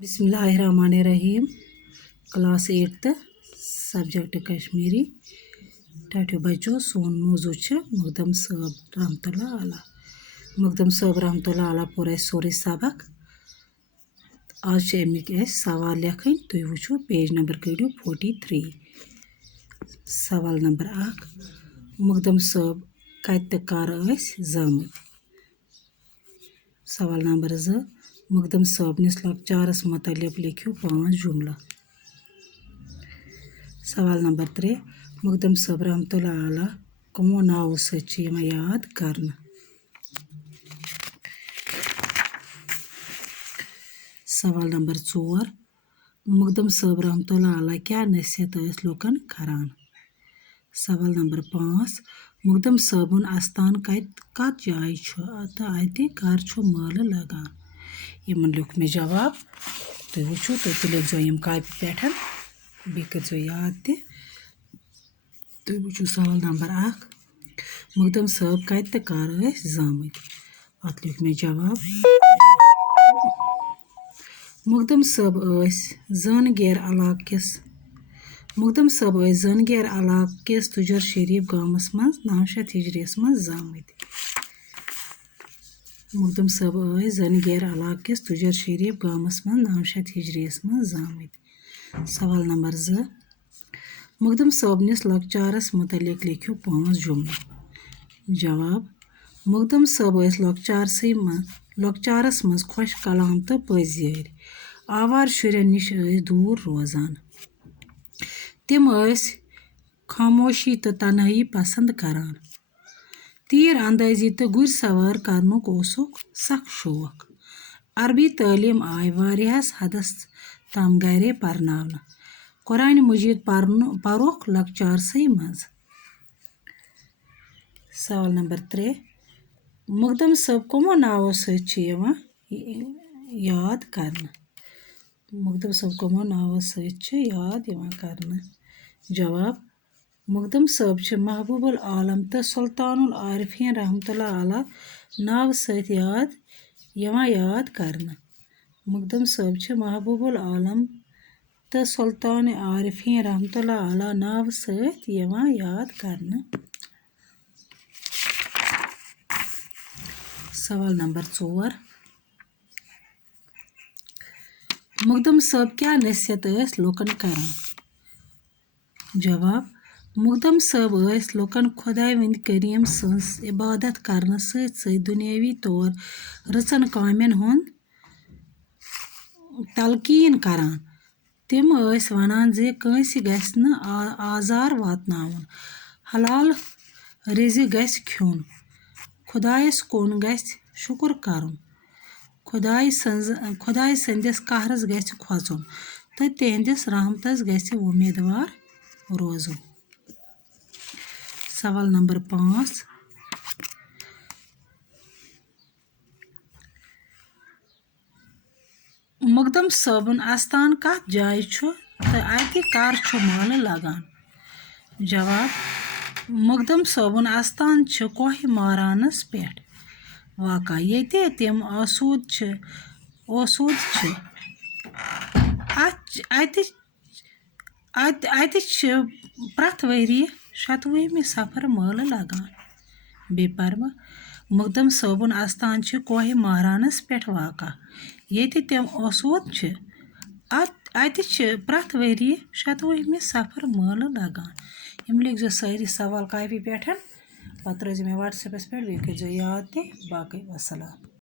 बिस्मिल्लाहिर्रहमानिर्रहीम। Class 8 subject Kashmiri. टाटो बच्चों सोन मौजू मुकदम साहब रहमतुल्लाह अलैह। मुकदम साहब रहमतुल्लाह अलैह पोर सोरे सबक। आज अमिक सवाल लेखन। तुम वो पेज नंबर कड़ो 43। सवाल नंबर 1 मुकदम साहब कत कर जामत। सवाल नंबर 2 मुकदम साहबनिस लकचारस मुतल्लिक लिखियो 5 जुमला। सवाल नंबर 3 मुकदम साहब रहमतुल्लाह अलैह कमो नाव सच याद करना। सवाल नंबर 4 मुकदम साहब रहमतुल्लाह अलैह क्या नसीहत लोकन करान। सवाल नंबर 5 मुकदम साहबन आस्थान कत जाय तो अत कर माल लगान। यमन लिख मे जवाब। तुम वो तुम लिखो यम कापी पे बे कर याद तुम वो सवाल नंबर 1 मुकदम साहब कत कर जामत। अत लिख मे जवाब। मुकदम साहब जानगेर इलाक किस तुजर शरीफ गामस मज 900 हिजरियस मज जामत। मुकदम साहब जानगेर इलाक किस तुजर शरीफ गामस मज 900 हिजरियस मज जामत। सवाल नंबर 2 मुकदम साहबनिस लकचारस मुतल्लिक लिखियो 5 जुमला। जवाब मुकदम साहब लकचारस मज खुश कलाम तो पज़ आवार शुरन निश दूर रोजान। तिम खामोशी तो तन्हाई पसंद करान। तीर अंदाजी तो गुर सवार करनुक सख शौक। अरबी तालीम आय वारियास हदस तम घरे परनावना। कुरान मजीद परोख लकचारसई मज। सवाल नंबर 3 मुकदम साहब कमो नावो सच याद करना। मुकदम साहब कमो नावो सच याद करना। जवाब मुकदम साहब महबूबुल आलम तो सुल्तानुल आरिफीन रहमतुल्लाह अलैह नाव सत याद करना। मुकदम साहब महबूबुल आलम तो सुल्तान आरिफीन रहमतुल्लाह अलैह नाव सत याद करना। सवाल नंबर 4 मुकदम साहब क्या नसीहत लोकन करान। जवाब मुकदम साहब लोकन खुदा वंद करीम सज इबादत करने सत दुनियावी तौर रचन कामन हुंद तलकीन करान। तिम वनान जे कंसी गस न आजार वातनावन, हलाल रिजिक गस खियोन, खुदायस कुन गस शुक्र करन, खुदाय संदिस कहरस गस खोचुन तो तिहंदिस रहमतस गस उम्मीदवार रोजुन। सवाल नंबर 5 मुकदम साहबन आस्थान कत जाय तो अत कर माल लगान। जवाब मुकदम साहबन आस्थान कोह मारानस पे वाक़ा ये तिम आसूद अत प्रथ वरी 7वें सफर माल लगान। बेपरवा मुकदम साहबन आस्थान कोह मारानस पे वाक़ा ये तिम आसूद अत प्रथ वरी 7वें सफर माल लगान। यम लिख सारी सवाल कापी पे पत रोज मे व्हाट्सएपस पे बे कर याद बाकी वसलाम।